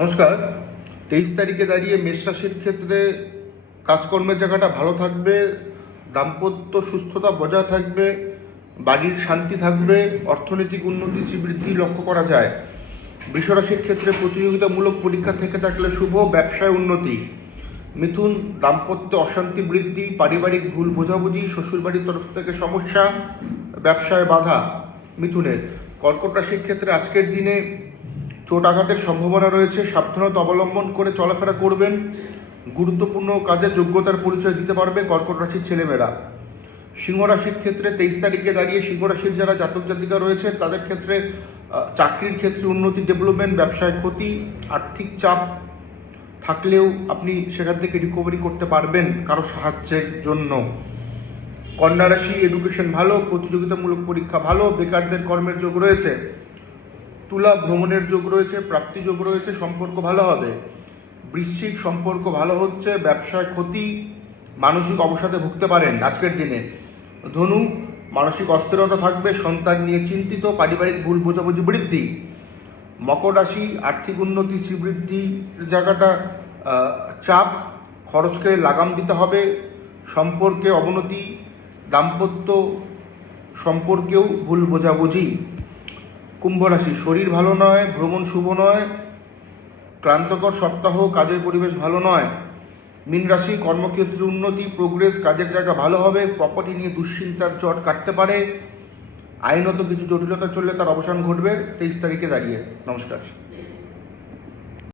নমস্কার। 23 তারিখে দাঁড়িয়ে মেষ রাশির ক্ষেত্রে কাজকর্মের জায়গাটা ভালো থাকবে, দাম্পত্য সুস্থতা বজায় থাকবে, বাড়ির শান্তি থাকবে, অর্থনৈতিক উন্নতি শ্রীবৃদ্ধি লক্ষ্য করা যায়। বৃষ রাশির ক্ষেত্রে প্রতিযোগিতামূলক পরীক্ষা থেকে থাকলে শুভ, ব্যবসায় উন্নতি। মিথুন, দাম্পত্য অশান্তি বৃদ্ধি, পারিবারিক ভুল বোঝাবুঝি, শ্বশুরবাড়ির তরফ থেকে সমস্যা, ব্যবসায় বাধা মিথুনের। কর্কট রাশির ক্ষেত্রে আজকের দিনে চোট আঘাতের সম্ভাবনা রয়েছে, সাবধানতা অবলম্বন করে চলাফেরা করবেন। গুরুত্বপূর্ণ কাজে যোগ্যতার পরিচয় দিতে পারবে কর্কট রাশির ছেলেমেয়েরা। সিংহ রাশির ক্ষেত্রে 23 তারিখে দাঁড়িয়ে সিংহ রাশির যারা জাতক জাতিকা রয়েছে তাদের ক্ষেত্রে চাকরির ক্ষেত্রে উন্নতি, ডেভেলপমেন্ট, ব্যবসায় ক্ষতি, আর্থিক চাপ থাকলেও আপনি সেখান থেকে রিকভারি করতে পারবেন কারো সাহায্যের জন্য। কন্যা রাশি, এডুকেশন ভালো, প্রতিযোগিতামূলক পরীক্ষা ভালো, বেকারদের কর্মের যোগ রয়েছে। তুলা, ভ্রমণের যোগ রয়েছে, প্রাপ্তি যোগ রয়েছে, সম্পর্ক ভালো হবে। বৃশ্চিক, সম্পর্ক ভালো হচ্ছে, ব্যবসায় ক্ষতি, মানসিক অবসাদে ভুগতে পারেন আজকের দিনে। ধনু, মানসিক অস্থিরতা থাকবে, সন্তান নিয়ে চিন্তিত, পারিবারিক ভুল বোঝাবুঝি বৃদ্ধি। মকর রাশি, আর্থিক উন্নতি শ্রীবৃদ্ধির জায়গাটা চাপ, খরচকে লাগাম দিতে হবে, সম্পর্কে অবনতি, দাম্পত্য সম্পর্কেও ভুল বোঝাবুঝি। কুম্ভ রাশি, শরীর ভালো নয়, ভ্রমণ শুভ নয়, ক্লান্তকর সপ্তাহ, কাজের পরিবেশ ভালো নয়। মীন রাশি, কর্মক্ষেত্রে উন্নতি, প্রোগ্রেস, কাজের জায়গা ভালো হবে, প্রপার্টি নিয়ে দুশ্চিন্তার জট কাটতে পারে। আইনত কিছু জটিলতা চললে তার অবসান ঘটবে 23 তারিখে দাঁড়িয়ে। নমস্কার।